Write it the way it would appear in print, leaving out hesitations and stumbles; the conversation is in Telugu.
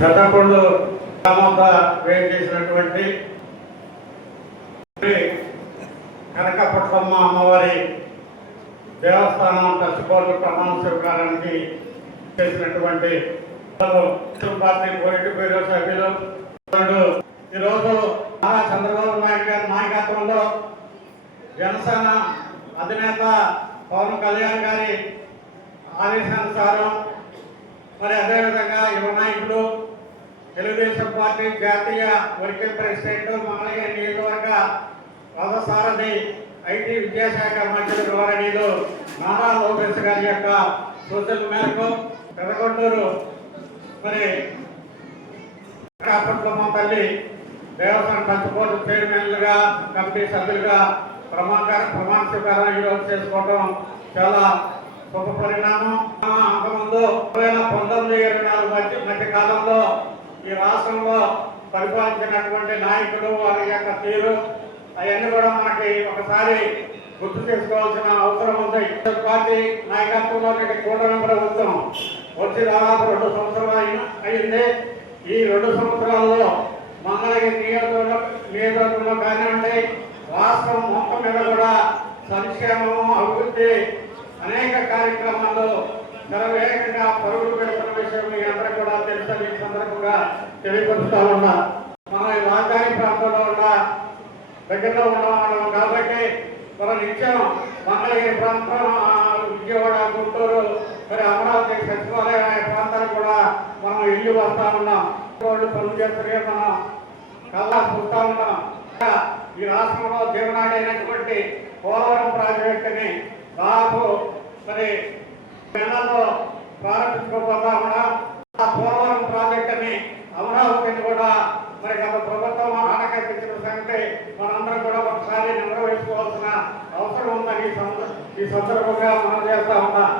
పెద్దకొండు గ్రామంలో వేయించేసినటువంటి కనకపట్లమ్మ అమ్మవారి దేవస్థానం ట్రస్ట్ బోర్డు ప్రమాణ స్వీకారానికి చేసినటువంటి పార్టీ పొలిటి బ్యూరో సభ్యులు ఈరోజు నారా చంద్రబాబు నాయుడు గారి నాయకత్వంలో జనసేన అధినేత పవన్ కళ్యాణ్ గారి ఆదేశానుసారం మరి అదేవిధంగా యువ నాయకులు తెలుగుదేశం పార్టీ జాతీయ వర్కింగ్ ప్రెసిడెంట్ మంగళగిరి నియోజకవర్గ రథసారథి ఐటీ విద్యాశాఖ మంత్రి గౌరవనీయులు నారా లోకేష్ గారి యొక్క సూచనల మేరకు పెదకొండూరు మరి కాపట్లమ్మ తల్లి దేవస్థానం ట్రస్ట్ బోర్డు చైర్మన్లుగా కమిటీ సభ్యులుగా ప్రమాణ స్వీకారం ఈరోజు చేసుకోవడం చాలా గొప్ప పరిణామం. అంతకుముందు 2019-24 మధ్య కాలంలో ఈ రాష్ట్రంలో పరిపాలించినటువంటి నాయకులు వారి యొక్క తీరు అవన్నీ కూడా మనకి ఒకసారి గుర్తు చేసుకోవాల్సిన అవసరం ఉంది. పార్టీ నాయకత్వంలో కూటమి ప్రభుత్వం వచ్చి దాదాపు 2 సంవత్సరాలు అయింది. ఈ 2 సంవత్సరాల్లో మంగళగిరి నియోజకవర్గంలో కానివ్వండి, రాష్ట్రం మొత్తం మీద కూడా సంక్షేమము అభివృద్ధి అనేక కార్యక్రమాలు నెరవేరంగా పరుగులు పెడుతున్న విషయం మీ అందరూ కూడా తెలుసని ఈ సందర్భంగా తెలియపరుస్తూ ఉన్నా. మనం ఈ రాజధాని ప్రాంతంలో ఉన్న దగ్గరలో ఉన్నవాళ్ళం కాబట్టి మన నిత్యం మంగళగిరి ప్రాంతం, విజయవాడ, గుంటూరు, మరి అమరావతి, సచివాలయ ప్రాంతాలు కూడా మనం ఇల్లు వస్తూ ఉన్నాం. పనులు చేస్తే మనం కల్లా చూస్తూ ఉన్నాం. ఈ రాష్ట్రంలో జీవనాడైనటువంటి పోలవరం ప్రాజెక్టుని దాదాపు మరి నెలలో ప్రారంభించుకోబోతా ఉన్నాం. ఆ పోలవరం ప్రాజెక్టుని అమరావతిని కూడా మరి గత ప్రభుత్వం ఆనకల్పించిన సంగతి మనందరం కూడా ఒకసారి నిర్వహించుకోవాల్సిన అవసరం ఉందని ఈ సందర్భంగా మనం చేస్తా ఉన్నాం.